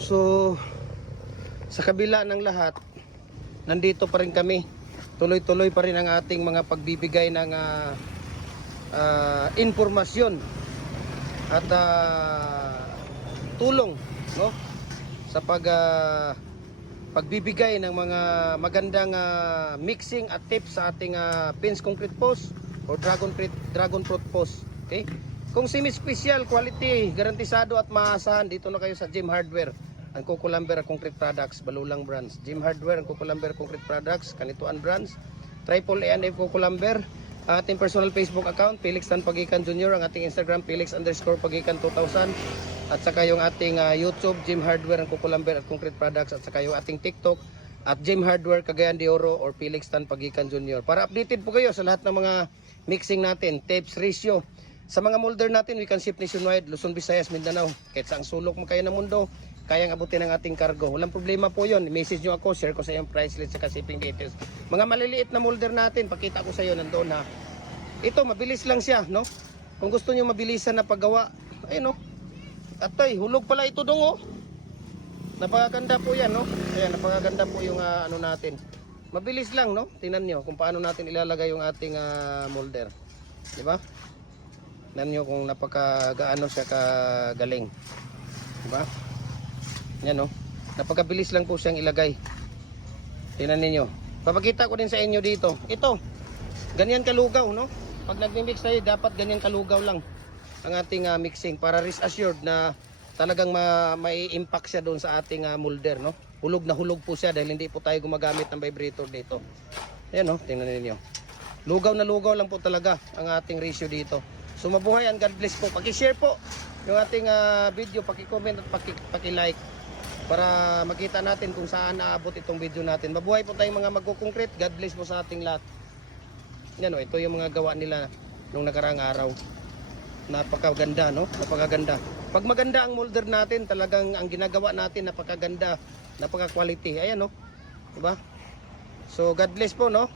So, sa kabila ng lahat, nandito pa rin kami. Tuloy-tuloy pa rin ang ating mga pagbibigay ng informasyon at tulong, no? Sa pagbibigay ng mga magandang mixing at tips sa ating pins concrete post o dragon fruit post. Okay? Kung semi-special, quality, garantisado at maasahan, dito na kayo sa Jim Hardware. Ang Kukulamber Concrete Products, Balulang Brands. Jim Hardware, ang Kukulamber Concrete Products, Kanituan Brands. Triple A&F Kukulamber. Ang ating personal Facebook account, Felix Tan Pagikan Jr. Ang ating Instagram, Felix_Pagikan 2000. At saka yung ating YouTube, Jim Hardware, ang Kukulamber at Concrete Products. At saka yung ating TikTok, at Jim Hardware, Cagayan de Oro or Felix Tan Pagikan Jr. Para updated po kayo sa lahat ng mga mixing natin, tapes, ratio. Sa mga molder natin, we can ship nationwide, Luzon, Visayas, Mindanao. Kahit saang sulok mo kayo ng mundo, kayang abutin ang ating cargo. Walang problema po yun. Message nyo ako, share ko sa iyo ang price list sa shipping details. Mga maliliit na molder natin, pakita ko sa iyo nandoon ha. Ito, mabilis lang siya, no? Kung gusto nyo mabilisan na paggawa, ayun no. Atoy, hulog pala ito dong oh. Napakaganda po yan, no? Ayan, napakaganda po yung ano natin. Mabilis lang, no? Tingnan nyo kung paano natin ilalagay yung ating molder. Diba? Tingnan nyo kung napakagaano siya kagaling. Diba? Yan no. Napakabilis lang po siyang ilagay. Tingnan niyo. Papakita ko din sa inyo dito. Ito. Ganyan kalugaw no. Pag nagmi-mix tayo dapat ganyan kalugaw lang ang ating mixing para risk assured na talagang mai-impact siya doon sa ating molder no. Hulog na hulog po siya dahil hindi po tayo gumagamit ng vibrator dito. Ayan no, tingnan niyo. Lugaw na lugaw lang po talaga ang ating ratio dito. So mabuhay and God bless po. Paki-share po yung ating video, paki-comment at paki-like para makita natin kung saan naabot itong video natin. Mabuhay po tayong mga magko-concrete. God bless po sa ating lahat. Yan o, ito yung mga gawa nila nung nakaraang araw. Napakaganda, no? Napakaganda. Pag maganda ang molder natin, talagang ang ginagawa natin napakaganda, napaka-quality. Ayan, no? Diba? So, God bless po, no?